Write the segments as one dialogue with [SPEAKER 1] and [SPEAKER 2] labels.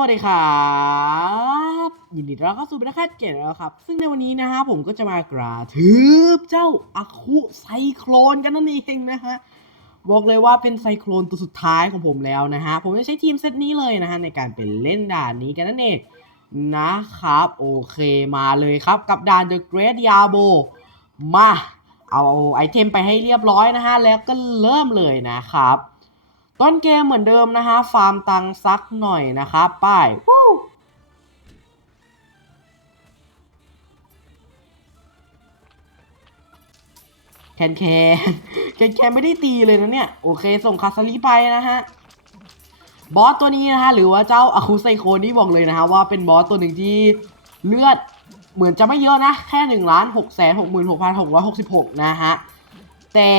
[SPEAKER 1] วัสดีครับยินดีต้อนรับเข้าสู่บรรทัดเจ็ดแล้วครับ ซึ่งในวันนี้นะฮะผมก็จะมากราทืบเจ้าอาคุไซโครนกันนั่นเองนะฮะบอกเลยว่าเป็นไซโครนตัวสุดท้ายของผมแล้วนะฮะผมจะใช้ทีมเซตนี้เลยนะฮะในการเป็นเล่นด่านนี้กันนั่นเองนะครับโอเคมาเลยครับกับด่าน The Great Diablo มาเอาไอเทมไปให้เรียบร้อยนะฮะแล้วก็เริ่มเลยนะครับ ต้นเกมเหมือนเดิมนะฮะฟาร์มตังค์สักหน่อยนะครับป้ายแคนแคนแคนแคนไม่ได้ตีเลยนะเนี่ย โอเคส่งคาสลีไปนะฮะ บอสตัวนี้นะฮะ หรือว่าเจ้าอาคุไซโคนนี่บอกเลยนะฮะ ว่าเป็นบอสตัวหนึ่งที่เลือดเหมือนจะไม่เยอะนะ แค่หนึ่งล้านหกแสนหกหมื่นหกพันหกร้อยหกสิบหกนะฮะ แต่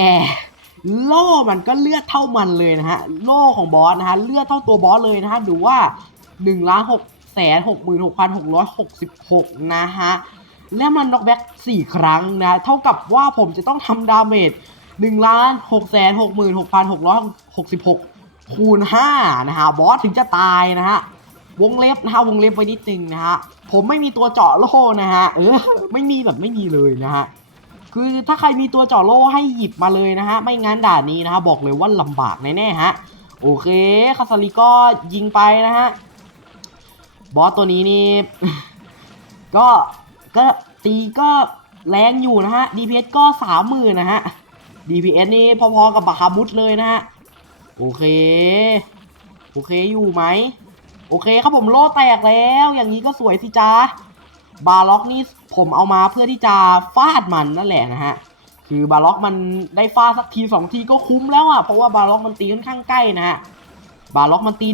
[SPEAKER 1] โล่มันก็เลือดเท่ามันเลยนะฮะโล่ของบอสนะฮะเลือดเท่าตัวบอสเลยนะฮะดูว่า1ล้าน6แสน6 6 6 6 6นะฮะและมันน็อกแบ็ก4ครั้งนะเท่ากับว่าผมจะต้องทำดาเมจ1ล้าน6แสน6 6 6 6 6คูณ5นะฮะบอสถึงจะตายนะฮะวงเล็บนะฮะวงเล็บไว้นิดนึงนะฮะผมไม่มีตัวเจาะโล่นะฮะเออไม่มีแบบไม่มีเลยนะฮะ คือถ้าใครมีตัวเจาะโล่ให้หยิบมาเลยนะฮะ ไม่งั้นด่านนี้นะฮะบอกเลยว่าลำบากแน่ๆฮะ โอเค คาสลิก็ยิงไปนะฮะ บอสตัวนี้นี่ ก็ก็ตีก็แรงอยู่นะฮะ DPS ก็สามหมื่นนะฮะ DPS นี่พอๆกับบาคามุดเลยนะฮะ โอเค โอเคอยู่ไหม โอเคครับผมโล่แตกแล้ว อย่างนี้ก็สวยสิจ้า บาล็อกนี่ผมเอามาเพื่อที่จะฟาดมันนั่นแหละนะฮะ คือบาล็อกมันได้ฟาดสักทีสองทีก็คุ้มแล้วอะ เพราะว่าบาล็อกมันตีค่อนข้างใกล้นะฮะ บาล็อกมันตี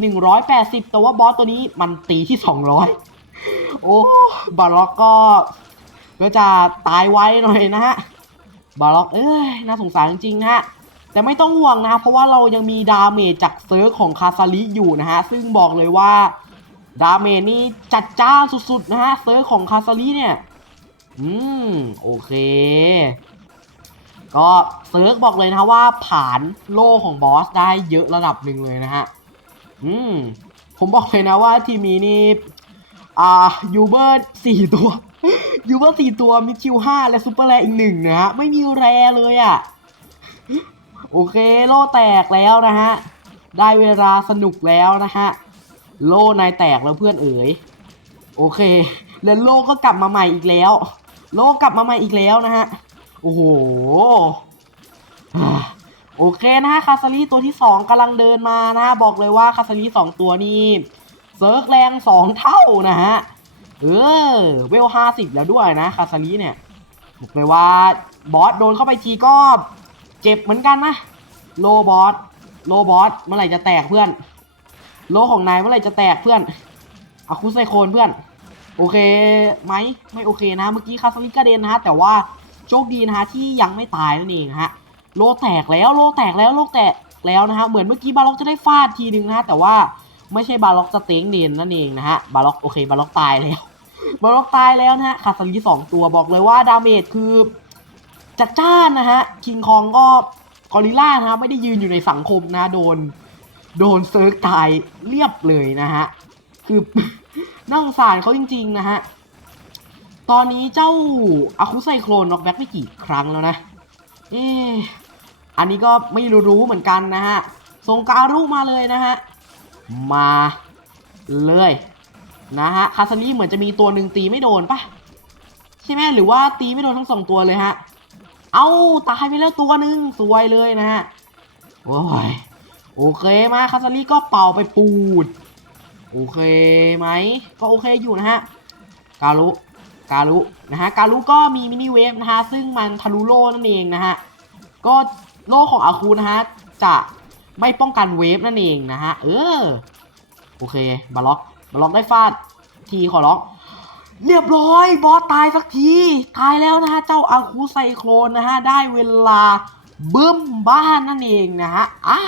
[SPEAKER 1] 180 แต่ว่าบอสตัวนี้มันตีที่ 200 โอ้ บาล็อกก็ ก็จะตายไวหน่อยนะฮะ บาล็อกเอ้ยน่าสงสารจริงๆนะฮะแต่ไม่ต้องห่วงนะเพราะว่าเรายังมีดาเมจจากเซิร์ฟของคาซาริอยู่นะฮะ ซึ่งบอกเลยว่า ดาเมจนี่จัดจ้านสุดๆ นะฮะเซิร์ฟของคาซาริเนี่ย อืม โอเค ก็เซิร์ฟบอกเลยนะว่าผ่านโล่ของบอสได้เยอะระดับหนึ่งเลยนะฮะ อืม ผมบอกเลยนะว่าทีมนี้นี่ อ่า ยูเบอร์สี่ตัว ยูเบอร์สี่ตัวมิคิวห้าและซูเปอร์แรอีกหนึ่งนะฮะ ไม่มีแรเลยอะ่ะ โอเค โล่แตกแล้วนะฮะ ได้เวลาสนุกแล้วนะฮะ โล่นายแตกแล้วเพื่อนเอ๋ยโอเคแล้วโล่ก็กลับมาใหม่อีกแล้ว โล่กลับมาใหม่อีกแล้วนะฮะโอ้โหโอเคนะฮะคาซารีตัวที่สองกำลังเดินมานะฮะบอกเลยว่าคาซารีสองตัวนี้เซิร์ฟแรงสองเท่านะฮะเออเวลห้าสิบแล้วด้วยนะคาซารีเนี่ยบอกเลยว่าบอสโดนเข้าไปทีก็เจ็บเหมือนกันนะโลบอสโลบอสเมื่อไหร่จะแตกเพื่อน โลของนายเมื่อไหร่จะแตกเพื่อนอาคุไซโคนเพื่อน โอเคไหมไม่โอเคนะ เมื่อกี้คาสลิกกระเด็นนะฮะ แต่ว่าโชคดีนะฮะที่ยังไม่ตายนั่นเองฮะ โลแตกแล้วโลแตกแล้วโลแตกแล้วนะฮะ เหมือนเมื่อกี้บาล็อกจะได้ฟาดทีนึงนะฮะ แต่ว่าไม่ใช่บาล็อกสเต็งเดนนั่นเองนะฮะ บาล็อกโอเคบาล็อกตายแล้ว บาล็อกตายแล้วนะฮะคาสลิสองตัวบอกเลยว่าดาเมจคือจัดจ้านนะฮะ คิงคองก็กอริลล่านะฮะไม่ได้ยืนอยู่ในสังคมนะโดน โดนเซิร์กตายเรียบเลยนะฮะ คือน่าสงสารเขาจริงๆนะฮะ ตอนนี้เจ้าอาคุไซโครนน็อกแบ็กไม่กี่ครั้งแล้วนะ เอออันนี้ก็ไม่รู้เหมือนกันนะฮะส่งการุมาเลยนะฮะ มาเลยนะฮะ คาซารีเหมือนจะมีตัวหนึ่งตีไม่โดนปะใช่ไหมหรือว่าตีไม่โดนทั้งสองตัวเลยฮะ เอาตายไปแล้วตัวหนึ่งสวยเลยนะฮะ โอ้ย โอเคมาคาซารีก็เป่าไปปูด โอเคไหม ก็โอเคอยู่นะฮะ การุการุนะฮะ การุก็มีมินิเวฟนะฮะ ซึ่งมันทะลุโล่นั่นเองนะฮะ ก็โล่ของอาคูนะฮะ จะไม่ป้องกันเวฟนั่นเองนะฮะ เออ โอเคบาล็อกบาล็อกได้ฟาด ทีขอร้อง เรียบร้อย บอสตายสักที ตายแล้วนะฮะ เจ้าอาคูไซโครนนะฮะ ได้เวลาบึ้มบ้านนั่นเองนะฮะ อ่า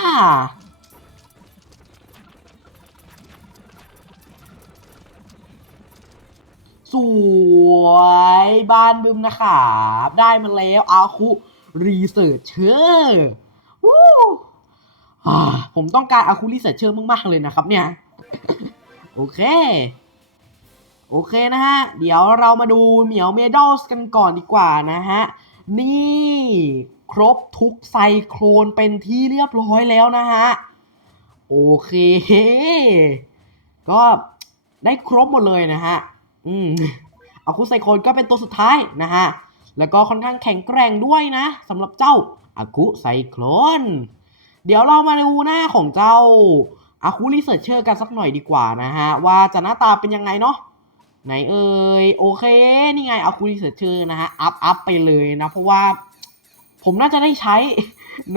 [SPEAKER 1] สวยบ้านบึมนะครับได้มาแล้วอาคุรีเสิร์ชเชอร์วู้อ่าผมต้องการอาคุรีเสิร์ชเชอร์มาก ๆ เลยนะครับเนี่ย โอเค โอเคนะฮะ เดี๋ยวเรามาดูเหมียวเมดอลส์กันก่อนดีกว่านะฮะ นี่ครบทุกไซโครนเป็นที่เรียบร้อยแล้วนะฮะ โอเค ก็ได้ครบหมดเลยนะฮะ อืมอาคุไซโคนก็เป็นตัวสุดท้ายนะฮะ แล้วก็ค่อนข้างแข็งแกร่งด้วยนะสำหรับเจ้าอาคุไซโคนเดี๋ยวเรามาดูหน้าของเจ้าอาคุรีเสิร์ชเชอร์กันสักหน่อยดีกว่านะฮะ ว่าจะหน้าตาเป็นยังไงเนาะไหนเอ่ยโอเค นี่ไงอาคูรีเสิร์ชเชอร์นะฮะ อัพอัพไปเลยนะ เพราะว่าผมน่าจะได้ใช้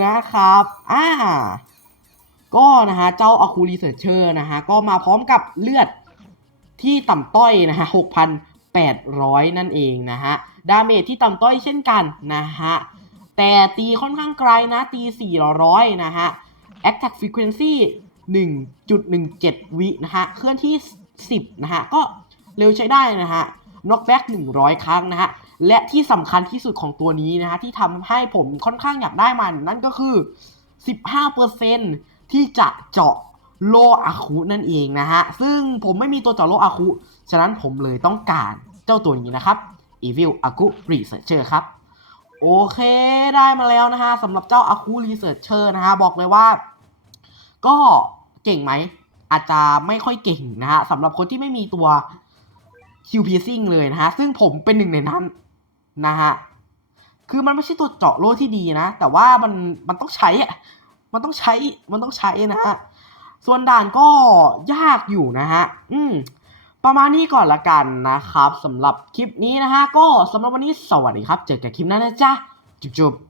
[SPEAKER 1] นะครับอ่าก็นะฮะ เจ้าอาคูรีเสิร์ชเชอร์นะฮะ ก็มาพร้อมกับเลือด ที่ต่ำต้อยนะฮะ6,800 นั่นเองนะฮะ ดาเมจที่ต่ำต้อยเช่นกันนะฮะ แต่ตีค่อนข้างไกลนะ ตี 400 นะฮะ Attack Frequency 1.17 วินะฮะ เคลื่อนที่ 10 นะฮะ ก็เร็วใช้ได้นะฮะ Knockback 100 ครั้งนะฮะ และที่สำคัญที่สุดของตัวนี้นะฮะ ที่ทำให้ผมค่อนข้างอยากได้มัน นั่นก็คือ 15%ที่จะเจาะ โลอาคุนั่นเองนะฮะ ซึ่งผมไม่มีตัวเจาะโลอาคุ ฉะนั้นผมเลยต้องการเจ้าตัวนี้นะครับ Evil Aku Researcher ครับ โอเคได้มาแล้วนะฮะสำหรับเจ้า Aku Researcher นะฮะ บอกเลยว่า ก็เก่งไหม อาจจะไม่ค่อยเก่งนะฮะสำหรับคนที่ไม่มีตัว Q piercing เลยนะฮะ ซึ่งผมเป็นหนึ่งในนั้นนะฮะ คือมันไม่ใช่ตัวเจาะโลที่ดีนะ แต่ว่ามันมันต้องใช้อะมันต้องใช้ มันต้องใช้นะฮะ ส่วนด่านก็ยากอยู่นะฮะ อืม ประมาณนี้ก่อนละกันนะครับสำหรับคลิปนี้นะฮะ ก็สำหรับวันนี้สวัสดีครับ เจอกันคลิปหน้านะจ๊ะ จุ๊บ